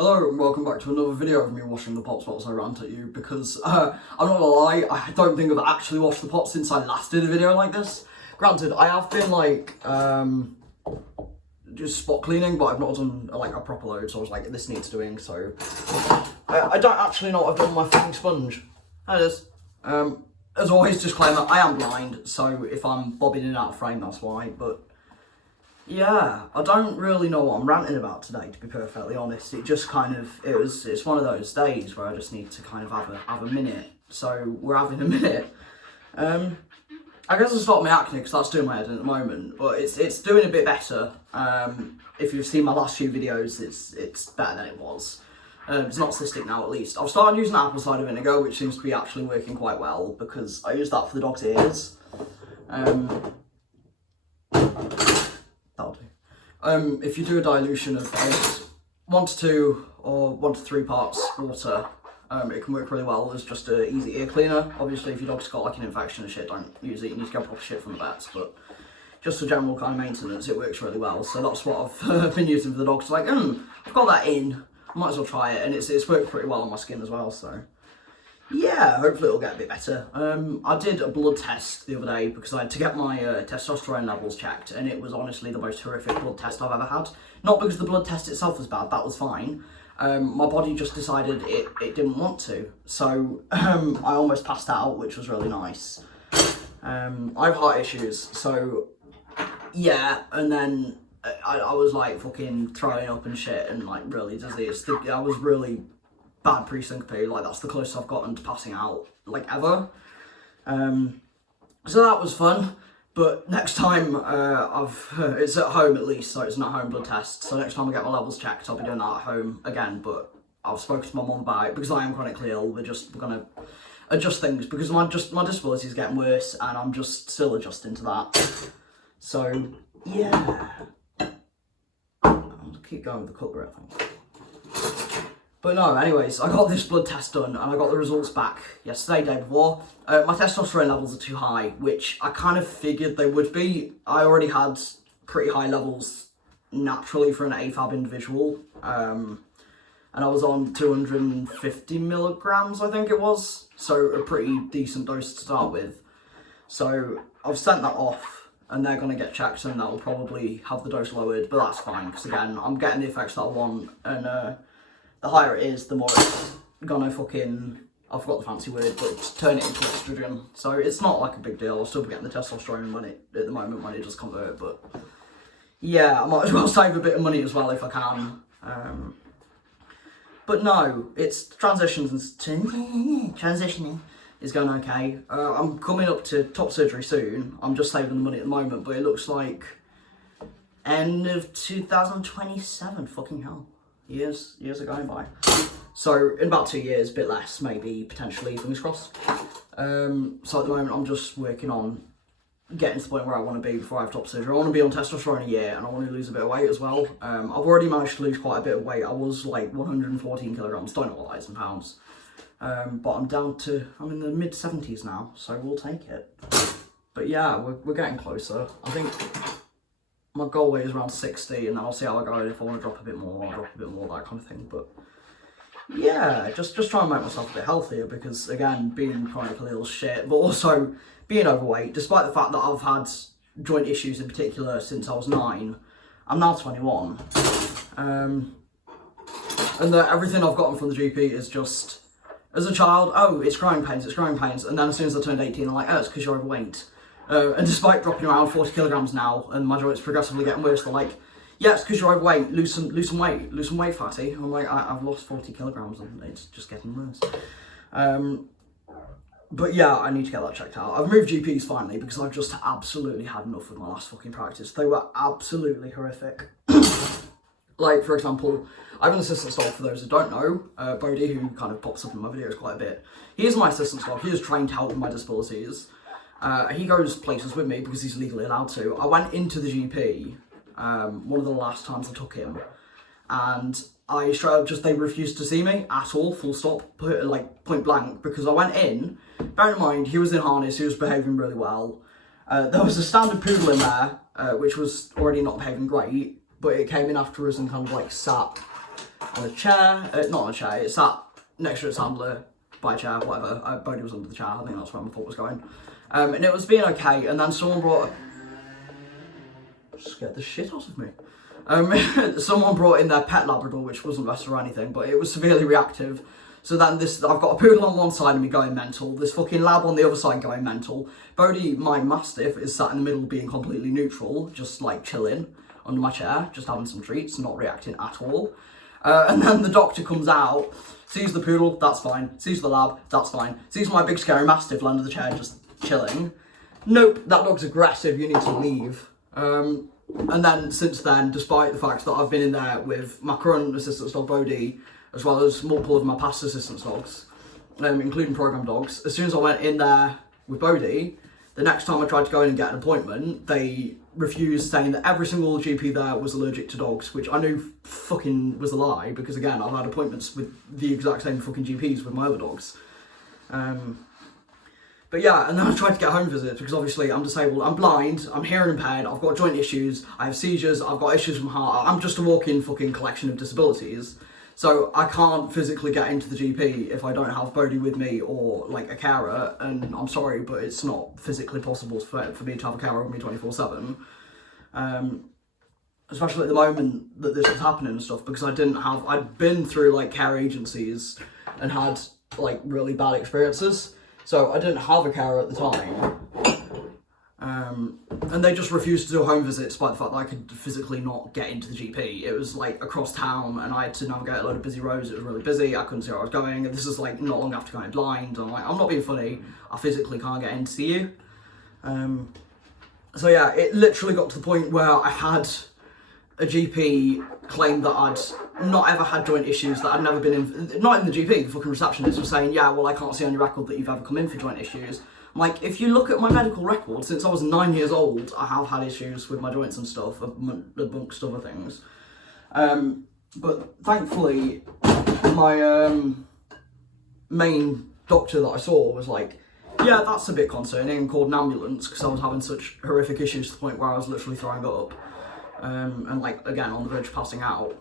Hello and welcome back to another video of me washing the pots whilst I rant at you because, I'm not gonna lie, I don't think I've actually washed the pots since I last did a video like this. Granted, I have been like, just spot cleaning, but I've not done like a proper load, so I was like, this needs doing, so. I don't actually know what I've done with my fucking sponge. There it is. As always, disclaimer, I am blind, so if I'm bobbing in and out of frame, that's why, but. Yeah, I don't really know what I'm ranting about today, to be perfectly honest. It just kind of, it's one of those days where I just need to kind of have a minute. So, we're having a minute. I guess I'll stop my acne, because that's doing my head in at the moment, but it's doing a bit better. If you've seen my last few videos, it's better than it was. It's not cystic now, at least. I've started using apple cider vinegar, which seems to be actually working quite well, because I use that for the dog's ears. That'll do. If you do a dilution of 1 to 2 or 1 to 3 parts water, it can work really well as just an easy ear cleaner. Obviously, if your dog's got like an infection and shit, don't use it. You need to get proper shit from the vets, but just for general kind of maintenance, it works really well. So that's what I've been using for the dogs. Like, I've got that in. I might as well try it, and it's worked pretty well on my skin as well. So. Yeah, hopefully it'll get a bit better. I did a blood test the other day because I had to get my testosterone levels checked, and it was honestly the most horrific blood test I've ever had. Not because the blood test itself was bad, that was fine. My body just decided it didn't want to. So I almost passed out, which was really nice. I have heart issues, so yeah, and then I was like fucking throwing up and shit and like really dizzy. I was really bad pre-syncope, like that's the closest I've gotten to passing out, like ever. So that was fun, but next time, it's at home at least, so it's not a home blood test, so next time I get my levels checked, I'll be doing that at home again, but I've spoken to my mum about it, because I am chronically ill. We're gonna adjust things, because my disability is getting worse, and I'm just still adjusting to that. So, yeah. I'll keep going with the cutlery, I think. But no, anyways, I got this blood test done, and I got the results back yesterday, day before. My testosterone levels are too high, which I kind of figured they would be. I already had pretty high levels naturally for an AFAB individual, and I was on 250 milligrams, I think it was, so a pretty decent dose to start with. So I've sent that off, and they're going to get checked, and that will probably have the dose lowered, but that's fine, because again, I'm getting the effects that I want, and the higher it is, the more it's gonna fucking, I forgot the fancy word, but turn it into estrogen. So it's not like a big deal. I'll still be getting the testosterone at the moment when it does convert, but yeah, I might as well save a bit of money as well if I can. But no, it's transitioning is going okay. I'm coming up to top surgery soon. I'm just saving the money at the moment, but it looks like end of 2027, fucking hell. Years are going by. So in about 2 years, a bit less, maybe, potentially, fingers crossed. So at the moment, I'm just working on getting to the point where I want to be before I have top surgery. I want to be on testosterone a year, and I want to lose a bit of weight as well. I've already managed to lose quite a bit of weight. I was like 114 kilograms, don't know what that is in pounds. But I'm in the mid 70s now, so we'll take it. But yeah, we're getting closer. I think my goal weight is around 60, and then I'll see how I go. If I want to drop a bit more, I'll drop a bit more, that kind of thing. But yeah, just try and make myself a bit healthier, because again, being chronically ill is shit, but also being overweight, despite the fact that I've had joint issues in particular since I was 9, I'm now 21. And that everything I've gotten from the GP is just, as a child, oh, it's growing pains, and then as soon as I turned 18, I'm like, oh, it's because you're overweight. And despite dropping around 40 kilograms now, and my joints progressively getting worse, they're like, yeah, it's because you're overweight, lose some weight, fatty. And I'm like, I've lost 40 kilograms, and it's just getting worse. But yeah, I need to get that checked out. I've moved GPs finally, because I've just absolutely had enough with my last fucking practice. They were absolutely horrific. Like, for example, I have an assistance dog, for those who don't know, Bodhi, who kind of pops up in my videos quite a bit. He is my assistance dog. He is trained to help with my disabilities. He goes places with me because he's legally allowed to. I went into the GP, one of the last times I took him, and I straight up they refused to see me at all, full stop, point blank, because I went in, bear in mind, he was in harness, he was behaving really well. There was a standard poodle in there, which was already not behaving great, but it came in after us and kind of like sat and a chair, not on a chair, it sat next to its handler by a chair, whatever. Bodhi was under the chair, I think that's where my thought was going. And it was being okay, and then someone brought... Scared the shit out of me. Someone brought in their pet Labrador, which wasn't rested or anything, but it was severely reactive. So then I've got a poodle on one side of me going mental, this fucking lab on the other side going mental. Bodhi, my mastiff, is sat in the middle being completely neutral, just like chilling under my chair, just having some treats, not reacting at all. And then the doctor comes out, sees the poodle, that's fine, sees the lab, that's fine, sees my big scary mastiff under the chair just chilling. Nope, that dog's aggressive, you need to leave. And then since then, despite the fact that I've been in there with my current assistance dog Bodhi, as well as multiple of my past assistance dogs, including program dogs, as soon as I went in there with Bodhi, the next time I tried to go in and get an appointment, they refused, saying that every single GP there was allergic to dogs, which I knew fucking was a lie, because again, I've had appointments with the exact same fucking GPs with my other dogs. But yeah, and then I tried to get home visits, because obviously I'm disabled, I'm blind, I'm hearing impaired, I've got joint issues, I have seizures, I've got issues with my heart, I'm just a walking fucking collection of disabilities. So I can't physically get into the GP if I don't have Bodhi with me or like a carer, and I'm sorry, but it's not physically possible for me to have a carer with me 24/7. Especially at the moment that this was happening and stuff, because I'd been through like care agencies and had like really bad experiences. So I didn't have a carer at the time. And they just refused to do a home visit despite the fact that I could physically not get into the GP. It was like across town and I had to navigate a load of busy roads. It was really busy, I couldn't see where I was going. And this is like not long after going blind. I'm like, I'm not being funny, I physically can't get in to see you. So yeah, it literally got to the point where I had a GP claim that I'd not ever had joint issues, that I'd never been in, not in the GP, the fucking receptionist was saying, yeah, well, I can't see on your record that you've ever come in for joint issues. I'm like, if you look at my medical record, since I was 9 years old, I have had issues with my joints and stuff, amongst other things. But thankfully, my main doctor that I saw was like, yeah, that's a bit concerning, and called an ambulance, because I was having such horrific issues to the point where I was literally throwing up. And like, again, on the verge of passing out.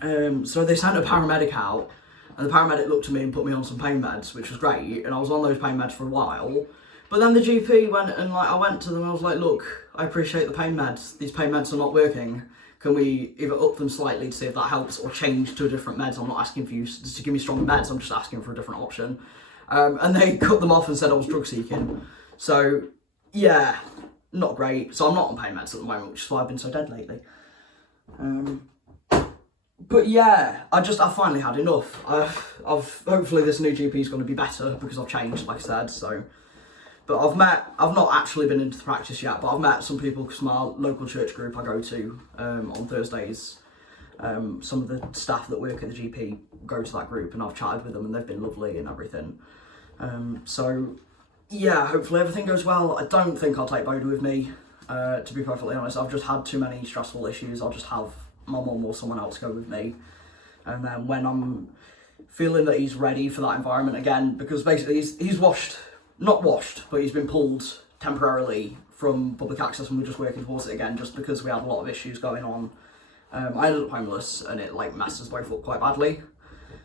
So they sent a paramedic out, and the paramedic looked at me and put me on some pain meds, which was great, and I was on those pain meds for a while. But then the GP went and like, I went to them and I was like, look, I appreciate the pain meds, these pain meds are not working. Can we either up them slightly to see if that helps, or change to a different meds? I'm not asking for you to give me stronger meds, I'm just asking for a different option. And they cut them off and said I was drug seeking. So yeah, not great. So I'm not on pain meds at the moment, which is why I've been so dead lately. But yeah, I finally had enough. Hopefully this new GP is going to be better, because I've changed, like I said, so. But I've not actually been into the practice yet, but I've met some people, because my local church group I go to on Thursdays, some of the staff that work at the GP go to that group, and I've chatted with them and they've been lovely and everything. So yeah, hopefully everything goes well. I don't think I'll take Bodhi with me, to be perfectly honest. I've just had too many stressful issues. I'll just have my mum or someone else go with me, and then when I'm feeling that he's ready for that environment again, because basically he's not washed, but he's been pulled temporarily from public access, and we're just working towards it again, just because we had a lot of issues going on. I ended up homeless, and it like messed us both up quite badly.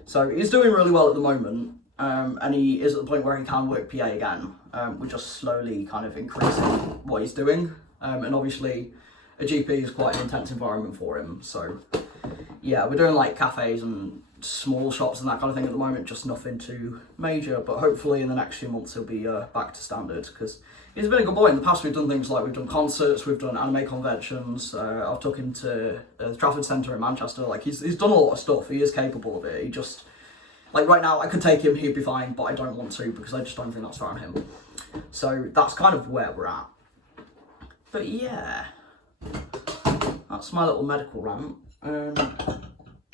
So he's doing really well at the moment, and he is at the point where he can work PA again. We're just slowly kind of increasing what he's doing, and obviously a GP is quite an intense environment for him. So yeah, we're doing like cafes and small shops and that kind of thing at the moment, just nothing too major, but hopefully in the next few months he'll be back to standard, because he's been a good boy. In the past we've done things like, we've done concerts, we've done anime conventions, I've took him to the Trafford Centre in Manchester. Like he's done a lot of stuff, he is capable of it. He just, like right now I could take him, he'd be fine, but I don't want to, because I just don't think that's fair on him. So that's kind of where we're at. But yeah, that's my little medical rant.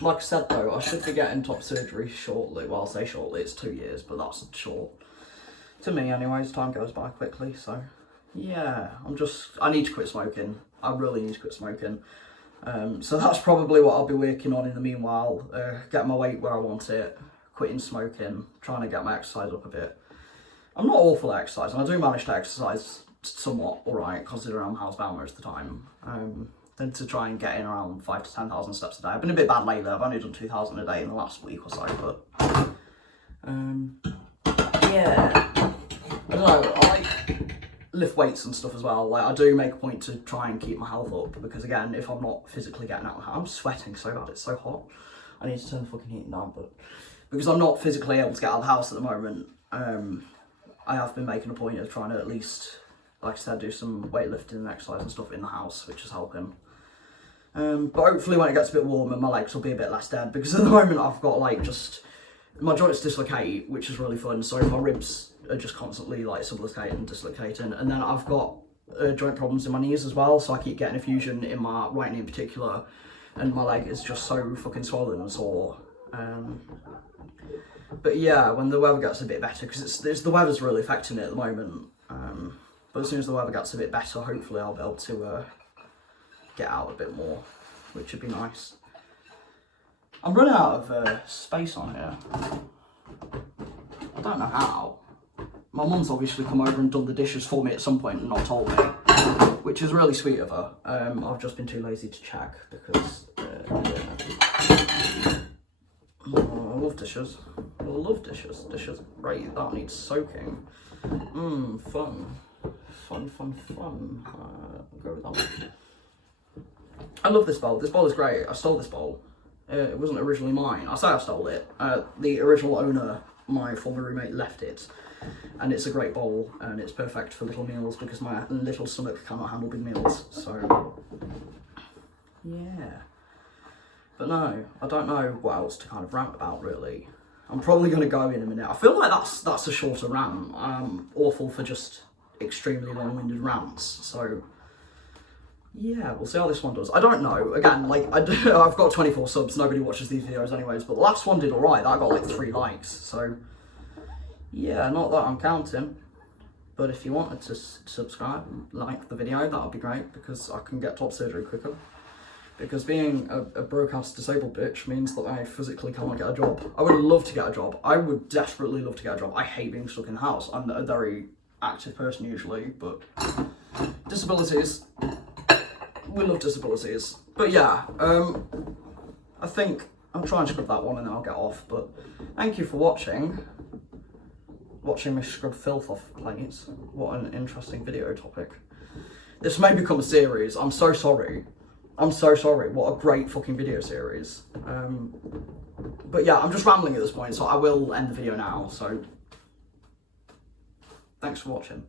Like I said though, I should be getting top surgery shortly. Well, I'll say shortly, it's 2 years, but that's short. To me anyways, time goes by quickly, so yeah, I need to quit smoking. I really need to quit smoking. So that's probably what I'll be working on in the meanwhile, getting my weight where I want it, quitting smoking, trying to get my exercise up a bit. I'm not awful at exercise, and I do manage to exercise somewhat alright, considering I'm housebound most of the time. tend to try and get in around 5,000 to 10,000 steps a day. I've been a bit bad lately. I've only done 2,000 a day in the last week or so, but yeah. I don't know, I like lift weights and stuff as well. Like, I do make a point to try and keep my health up, because again, if I'm not physically getting out of the house, I'm sweating so bad, it's so hot. I need to turn the fucking heating down, but because I'm not physically able to get out of the house at the moment, I have been making a point of trying to at least, like I said, do some weightlifting and exercise and stuff in the house, which is helping. But hopefully when it gets a bit warmer, my legs will be a bit less dead, because at the moment I've got like just, my joints dislocate, which is really fun, so my ribs are just constantly like subluxating and dislocating, and then I've got joint problems in my knees as well, so I keep getting a fusion in my right knee in particular, and my leg is just so fucking swollen and sore. But yeah, when the weather gets a bit better, because it's the weather's really affecting it at the moment, but as soon as the weather gets a bit better, hopefully I'll be able to get out a bit more, which would be nice. I'm running out of space on here. I don't know how. My mum's obviously come over and done the dishes for me at some point and not told me, which is really sweet of her. I've just been too lazy to check, because I love dishes. I love dishes. Dishes are great. That needs soaking. Fun. I'll go with that one. I love this bowl. This bowl is great. I stole this bowl. It wasn't originally mine. I say I stole it. The original owner, my former roommate, left it. And it's a great bowl, and it's perfect for little meals, because my little stomach cannot handle big meals. So, yeah. But no, I don't know what else to kind of rant about, really. I'm probably going to go in a minute. I feel like that's a shorter rant. I'm awful for just extremely long-winded rants, so yeah, we'll see how this one does. I don't know. Again, like, I've got 24 subs. Nobody watches these videos anyways, but the last one did alright. That got like 3 likes, so yeah, not that I'm counting. But if you wanted to subscribe and like the video, that would be great, because I can get top surgery quicker. Because being a broke-ass disabled bitch means that I physically cannot get a job. I would love to get a job. I would desperately love to get a job. I hate being stuck in the house. I'm a very active person usually, but disabilities, we love disabilities. But yeah, I think I'm trying to scrub that one and then I'll get off. But thank you for watching me scrub filth off plates. What an interesting video topic. This may become a series. I'm so sorry. What a great fucking video series. But yeah, I'm just rambling at this point, so I will end the video now. So thanks for watching.